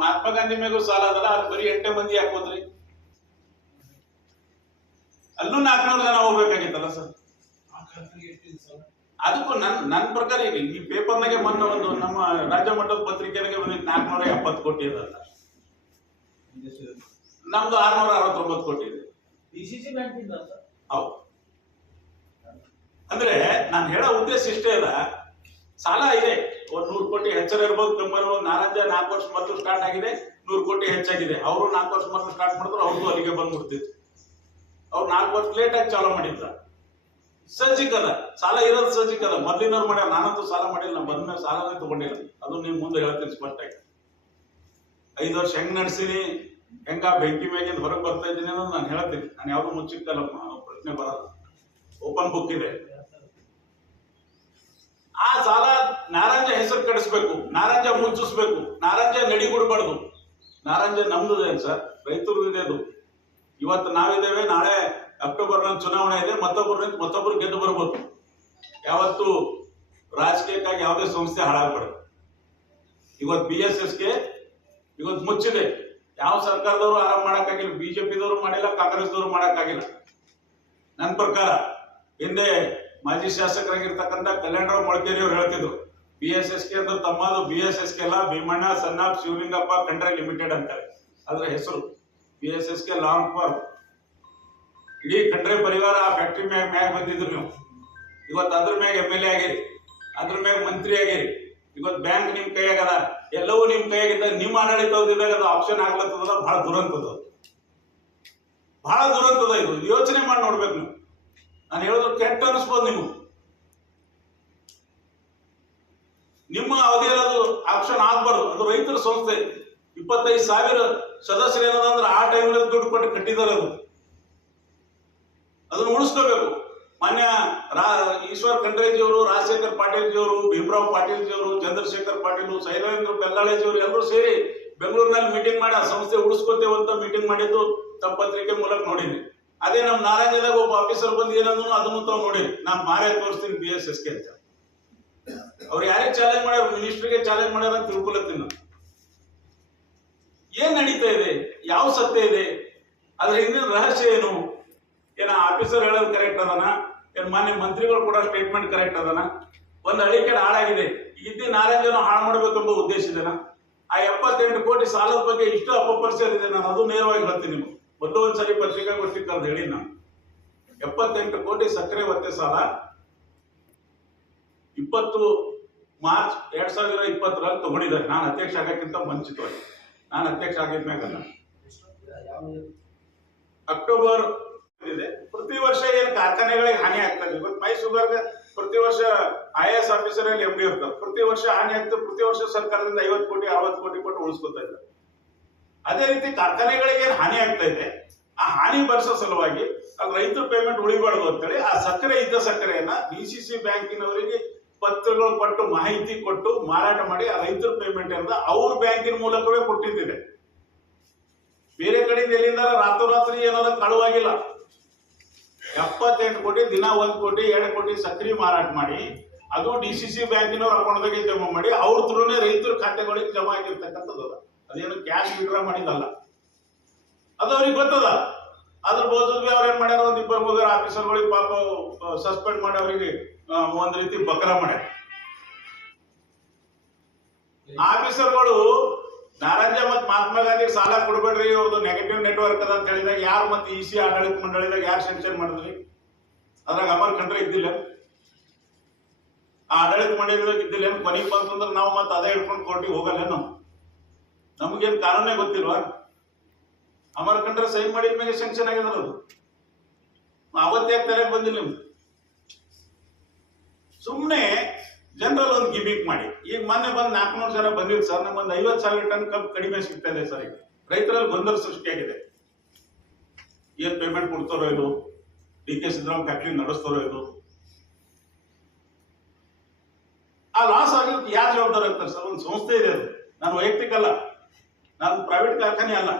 ಮಹಾತ್ಮ ಗಾಂಧಿ ಮೇಗೂ ಸಾಲ ಅದಲ್ಲ, ಅದು ಬರೀ 8 ಮಂದಿ ಯಾಕೆ ಹೋದ್ರಿ? ಅಲ್ಲೂ 400 ಜನ ಹೋಗ್ಬೇಕಾಗಿತ್ತಲ್ಲ ಸರ್. ಅದಕ್ಕೂ ನನ್ನ ಪ್ರಕಾರ ಈಗ ಈ ಪೇಪರ್ನಾಗೆ ಮೊನ್ನೆ ಒಂದು ನಮ್ಮ ರಾಜ್ಯ ಮಟ್ಟದ ಪತ್ರಿಕೆಗೆ 470 ಕೋಟಿ ಇದೆ ಅಂತ, ನಮ್ದು 669 ಕೋಟಿ ಇದೆ. ಡಿಸಿಸಿ ಬ್ಯಾಂಕ್ ಇಂದ ಸರ್. ಹೌದು. ಅಂದ್ರೆ ನಾನು ಹೇಳೋ ಉದ್ದೇಶ ಇಷ್ಟೇ ಅಲ್ಲ, ಸಾಲ ಇದೆ 100 ಕೋಟಿ ಹೆಚ್ಚರ ಇರ್ಬೋದು, ಕಮ್ಮಿ ಇರ್ಬೋದು. ನಾರಾಯಣ 4 ವರ್ಷ ಮೊದಲು ಸ್ಟಾರ್ಟ್ ಆಗಿದೆ, 100 ಕೋಟಿ ಹೆಚ್ಚಾಗಿದೆ. ಅವರು 4 ವರ್ಷ ಮೊದಲು ಸ್ಟಾರ್ಟ್ ಮಾಡಿದ್ರು, ಅವ್ರಿಗೂ ಅಲ್ಲಿಗೆ ಬಂದ್ಬಿಡ್ತಿತ್ತು. ಅವ್ರು 4 ವರ್ಷ ಲೇಟ್ ಆಗಿ ಚಾಲೂ ಮಾಡಿದ್ರ. ಸಜ್ಜಿಕಲ್ಲ, ಸಾಲ ಇರೋದು ಸಜ್ಜಿಕಲ್ಲ. ಮೊದ್ಲಿನವ್ರು ಮಾಡ್ಯಾರ, ನಾನಂತೂ ಸಾಲ ಮಾಡಿಲ್ಲ, ನಾನು ಬಂದ್ಮೇಲೆ ಸಾಲನೇ ತಗೊಂಡಿಲ್ಲ. ಅದು ನೀವು ಮುಂದೆ ಹೇಳ್ತೀನಿ ಸ್ಪಷ್ಟವಾಗಿ. 5 ವರ್ಷ ಹೆಂಗ್ ನಡೆಸಿನಿ, ಹೆಂಗ ಬೆಂಕಿ ಮ್ಯಾಗಿಂದ ಹೊರಗೆ ಬರ್ತಾ ಇದ್ದೀನಿ ಅನ್ನೋದು ನಾನು ಹೇಳ್ತೀನಿ. ನಾನು ಯಾವ್ದು ಮುಚ್ಚಿಕ್ಕಲ್ಲ, ಪ್ರಶ್ನೆ ಬರಲ್ಲ, ಓಪನ್ ಬುಕ್ ಇದೆ. ಆ ಸಾಲ ನಾರಾಯಣ ಹೆಸರು ಕಡಿಸ್ಬೇಕು, ನಾರಾಯಣ ಮುಚ್ಚಿಸ್ಬೇಕು, ನಾರಾಯಣ ನಡಿಗುಡ್ಬಾರ್ದು. ನಾರಾಯಣ ನಮ್ದು ಸರ್, ರೈತರು ಇದೆ ಅದು. ಇವತ್ತು ನಾವಿದ್ದೇವೆ, ನಾಳೆ ಅಕ್ಟೋಬರ್ ನಲ್ಲಿ ಚುನಾವಣೆ ಇದೆ, ಮತ್ತೊಬ್ಬರು ಗೆದ್ದು ಬರ್ಬೋದು. ಯಾವತ್ತು ರಾಜಕೀಯಕ್ಕಾಗಿ ಯಾವುದೇ ಸಂಸ್ಥೆ ಹಾಳಾಗ್ಬಾರ್ದು. ಇವತ್ತು BSSಗೆ ಇವತ್ತು ಮುಚ್ಚಿದೆ. ಯಾವ ಸರ್ಕಾರದವರು ಆರಾಮ್ ಮಾಡಕ್ಕಾಗಿಲ್ಲ, ಬಿಜೆಪಿದವರು ಮಾಡಿಲ್ಲ, ಕಾಂಗ್ರೆಸ್ದವರು ಮಾಡಕ್ಕಾಗಿಲ್ಲ. ನನ್ನ ಪ್ರಕಾರ ಹಿಂದೆ ಮಾಜಿ ಶಾಸಕರಾಗಿರ್ತಕ್ಕಂಥ ಕಲ್ಯಾಣರಾವ್ ಮೊಳಕೇರಿ ಅವರು ಹೇಳ್ತಿದ್ರು, BSSಗೆ ಅಂದ್ರೆ ತಮ್ಮದು BSSಗೆ ಅಲ್ಲ, ಭೀಮಣ್ಣ ಸನ್ನಾಪ್ ಶಿವಲಿಂಗಪ್ಪ ಖಂಡ್ರೆ ಲಿಮಿಟೆಡ್ ಅಂತಾರೆ. ಅದ್ರ ಹೆಸರು BSSಗೆ ಲಾಂಗ್ ಫಾರ್ಮ್. ಇಡೀ ಖಂಡ್ರೆ ಪರಿವಾರ ಆ ಫ್ಯಾಕ್ಟ್ರಿ ಮ್ಯಾಗ ಬಂದಿದ್ರು ನೀವು. ಇವತ್ತು ಅದ್ರ ಮ್ಯಾಗ MLA ಆಗಿರಿ, ಅದ್ರ ಮ್ಯಾಗ ಮಂತ್ರಿ ಆಗಿರಿ. ಇವತ್ತು ಬ್ಯಾಂಕ್ ನಿಮ್ ಕೈಯಾಗದ, ಎಲ್ಲವೂ ನಿಮ್ ಕೈಯಾಗಿದ್ದ. ನಿಮ್ಮ ಆಡಳಿತದಾಗ ಅದು ಆಪ್ಷನ್ ಆಗ್ಲತ್ತದ. ಬಹಳ ದುರಂತದ, ಬಹಳ ದುರಂತದ. ಇದು ಯೋಚನೆ ಮಾಡಿ ನೋಡ್ಬೇಕು ನೀವು. ನಾನು ಹೇಳೋದು ಕೆಟ್ಟ ಅನಿಸ್ಬೋದು ನಿಮ್ಗೆ. ನಿಮ್ಮ ಅವಧಿಯಲ್ಲಿ ಅದು ಆಪ್ಷನ್ ಆಗ್ಬಾರ್ದು. ಅದು ರೈತರ ಸಂಸ್ಥೆ, 25,000 ಸದಸ್ಯರು ಏನದಂದ್ರೆ ಆ ಟೈಮ್ನಲ್ಲಿ ದುಡ್ಡು ಕೊಟ್ಟು ಕಟ್ಟಿದಾರೆ. ಅದನ್ನು ಉಳಿಸ್ಕೋಬೇಕು. ಮಾನ್ಯ ಈಶ್ವರ್ ಖಂಡ್ರೆಜಿಯವರು, ರಾಜಶೇಖರ್ ಪಾಟೀಲ್ಜಿಯವರು, ಭೀಮರಾವ್ ಪಾಟೀಲ್ಜಿಯವರು, ಚಂದ್ರಶೇಖರ್ ಪಾಟೀಲ್, ಶೈಲೇಂದ್ರ ಬೆಲ್ಲಾಳೆಜಿಯವರು ಎಲ್ಲರೂ ಸೇರಿ ಬೆಂಗಳೂರಿನಲ್ಲಿ ಮೀಟಿಂಗ್ ಮಾಡಿ ಆ ಸಂಸ್ಥೆ ಉಳಿಸ್ಕೋತೇವೆ ಅಂತ ಮೀಟಿಂಗ್ ಮಾಡಿದ್ದು ತಮ್ಮ ಪತ್ರಿಕೆ ಮೂಲಕ ನೋಡಿದ್ವಿ. ಅದೇ ನಮ್ಮ ನಾರಾಯಣದಾಗ ಒಬ್ಬ ಆಫೀಸರ್ ಬಂದು ಏನಂದ್ರು ಅದನ್ನು ತಾವು ನೋಡಿದ್ವಿ. ನಾನು ಮಾರೇ ತೋರಿಸ್ತೀನಿ BSSಗೆ ಅಂತ. ಅವ್ರು ಯಾರಿಗೆ ಚಾಲೆಂಜ್ ಮಾಡ್ಯಾರ, ಮಿನಿಸ್ಟ್ರಿಗೆ ಚಾಲೆಂಜ್ ಮಾಡ್ಯಾರ ಅಂತ ತಿಳ್ಕೊಳತ್ತೀನಿ ನಾನು. ಏನ್ ನಡೀತಾ ಇದೆ, ಯಾವ ಸತ್ಯ ಇದೆ, ಅದ್ರ ಹಿಂದಿನ ರಹಸ್ಯ ಏನು? ಏನ ಆಫೀಸರ್ ಹೇಳೋದು ಕರೆಕ್ಟ್ ಅದನ, ಏನ್ ಮಾನ್ಯ ಮಂತ್ರಿಗಳು ಕೂಡ ಸ್ಟೇಟ್ಮೆಂಟ್ ಕರೆಕ್ಟ್ ಅದನ? ಒಂದು ಹಳಿಕೆ ಹಾಳಾಗಿದೆ, ಇದ್ದಿ ನಾರಾಯಣ ಹಾಳು ಮಾಡಬೇಕೆಂಬ ಉದ್ದೇಶ ಇದೆನಾ? ಆ 78 ಕೋಟಿ ಸಾಲದ ಬಗ್ಗೆ ಇಷ್ಟು ಅಪಪರಿಚಯ ಇದೆ. ನಾನು ಅದು ನೇರವಾಗಿ ಹೇಳ್ತೀನಿ ನಿಮ್ಗೆ. ಮೊದಲು ಒಂದ್ಸರಿ ಪತ್ರಿಕಾಗೋಷ್ಠಿ ಕರೆದು ಹೇಳಿ ನಾನು, 78 ಕೋಟಿ ಸಕ್ಕರೆ ಒತ್ತೆ ಸಾಲ 20 ಮಾರ್ಚ್ 2020ರಲ್ಲಿ ತಗೊಂಡಿದ್ದಾರೆ. ನಾನು ಅಧ್ಯಕ್ಷ ಆಗಕ್ಕಿಂತ ಮುಂಚಿತವಾಗಿ. ನಾನು ಅಧ್ಯಕ್ಷ ಆಗಿದ್ಮ್ಯಾಗಲ್ಲ, ಅಕ್ಟೋಬರ್ ಇದೆ. ಪ್ರತಿ ವರ್ಷ ಏನು ಕಾರ್ಖಾನೆಗಳಿಗೆ ಹಾನಿ ಆಗ್ತದೆ. ಇವತ್ತು ಮೈಸೂರ್ಗೆ ಪ್ರತಿ ವರ್ಷ IAS ಆಫೀಸರ್ MD ಇರ್ತಾರೆ. ಪ್ರತಿ ವರ್ಷ ಹಾನಿ ಆಗ್ತದೆ. ಪ್ರತಿ ವರ್ಷ ಸರ್ಕಾರದಿಂದ 50 ಕೋಟಿ 60 ಕೋಟಿ ಕೊಟ್ಟು ಉಳಿಸ್ಕೊತಾ ಇದ್ದಾರೆ. ಅದೇ ರೀತಿ ಕಾರ್ಖಾನೆಗಳಿಗೆ ಏನು ಹಾನಿ ಆಗ್ತಾ ಇದೆ, ಆ ಹಾನಿ ಭರಿಸೋ ಸಲುವಾಗಿ ಅದು ರೈತರ ಪೇಮೆಂಟ್ ಉಳಿಬಾರ್ದು ಅಂತೇಳಿ ಆ ಸಕ್ಕರೆ ಇದ್ದ ಸಕ್ಕರೆಯನ್ನ DCC ಬ್ಯಾಂಕಿನವರಿಗೆ ಪತ್ರಗಳು ಕೊಟ್ಟು ಮಾಹಿತಿ ಕೊಟ್ಟು ಮಾರಾಟ ಮಾಡಿ ಆ ರೈತರ ಪೇಮೆಂಟ್ ಅಂತ ಅವ್ರ ಬ್ಯಾಂಕಿನ ಮೂಲಕವೇ ಕೊಟ್ಟಿದ್ದಿದೆ. ಬೇರೆ ಕಡೆಯಿಂದ ಎಲ್ಲಿಂದ ರಾತ್ರೋರಾತ್ರಿ ಏನಾರ ಕಳುವಾಗಿಲ್ಲ. 78 ಕೋಟಿ ದಿನ 1 ಕೋಟಿ 2 ಕೋಟಿ ಸಕ್ಕರೆ ಮಾರಾಟ ಮಾಡಿ ಅದು DCC ಬ್ಯಾಂಕಿನವ್ರ ಅಕೌಂಟ್ದಾಗೆ ಜಮಾ ಮಾಡಿ ಅವ್ರ ಥ್ರೂನೇ ರೈತರ ಖಾತೆಗಳಿಗೆ ಜಮಾ ಆಗಿರ್ತಕ್ಕಂಥದ್ದು. ಅದೇನು ಕ್ಯಾಶ್ ವಿಡ್ರಾ ಮಾಡಿದಲ್ಲ, ಅದು ಅವ್ರಿಗೆ ಗೊತ್ತದ. ಅದ್ರ ಬೋಧದ್ವಿ ಅವ್ರು ಏನ್ ಮಾಡ್ಯಾರ, ಒಂದ್ 2 ಆಫೀಸರ್ಗಳಿಗೆ ಪಾಪ ಸಸ್ಪೆಂಡ್ ಮಾಡಿ ಅವರಿಗೆ ಒಂದ್ ರೀತಿ ಬಕ್ರ ಮಾಡ್ಯಾರ. ಆಫೀಸರ್ಗಳು ನಾರಾಯಣ ಮತ್ತು ಮಹಾತ್ಮ ಗಾಂಧಿ ಸಾಲ ಕೊಡ್ಬೇಡ್ರಿ, ಅವ್ರದ್ದು ನೆಗೆಟಿವ್ ನೆಟ್ವರ್ಕ್ ಅದ ಅಂತ ಹೇಳಿದಾಗ ಯಾರು ಮತ್ತೆ EC ಆಡಳಿತ ಮಂಡಳಿದಾಗ ಯಾರು ಸೆನ್ಷನ್ ಮಾಡಿದ್ರಿ? ಅದ್ರಾಗ ಅಮರ್ ಖಂಡ್ರೆ ಇದ್ದಿಲ್ಲ, ಆ ಆಡಳಿತ ಮಂಡಳಿದಾಗ ಇದ್ದಿಲ್ಲ. ಕೊನೆಗೆ ಬಂತಂದ್ರೆ ನಾವು ಮತ್ತೆ ಅದೇ ಹಿಡ್ಕೊಂಡು ಕೋರ್ಟಿಗೆ ಹೋಗಲ್ಲ. ನಮಗೇನು ಕಾನೂನೇ ಗೊತ್ತಿಲ್ವಾ? ಅಮರ್ ಖಂಡ್ರೆ ಸೈನ್ ಮಾಡಿದ ಮೇಲೆ ಸೆನ್ಷನ್ ಆಗಿದ್ರೆ ಅದು ಅವತ್ತೇ ತಲೆಗೆ ಬಂದಿಲ್ಲ ನಿಮ್ಗೆ. ಸುಮ್ಮನೆ ಜನರಲ್ ಒಂದು ಗಿಮಿಕ್ ಮಾಡಿ. ಈಗ ಮೊನ್ನೆ ಬಂದು 400 ಜನ ಬಂದಿದ್ದು ಸರ್, ನಮ್ಗೊಂದು 50,000 ಟನ್ ಕಬ್ಬು ಕಡಿಮೆ ಸಿಗ್ತಾ ಇದೆ ಸರ್. ಈಗ ರೈತರಲ್ಲಿ ಗೊಂದಲ ಸೃಷ್ಟಿಯಾಗಿದೆ. ಏನ್ ಪೇಮೆಂಟ್ ಕೊಡ್ತಾರೋ ಇದು, DK ಸಿದ್ದರಾಮಯ್ಯ ಫ್ಯಾಕ್ಟ್ರಿ ನಡೆಸ್ತಾರೋ ಇದು, ಆ ಲಾಸ್ ಆಗಿರೋದು ಯಾರು ಜವಾಬ್ದಾರಿ ಆಗ್ತಾರೆ ಸರ್? ಒಂದು ಸಂಸ್ಥೆ ಇದೆ ಅದು. ನಾನು ವೈಯಕ್ತಿಕ ಅಲ್ಲ, ನಾನು ಪ್ರೈವೇಟ್ ಕಾರ್ಖಾನೆ ಅಲ್ಲ.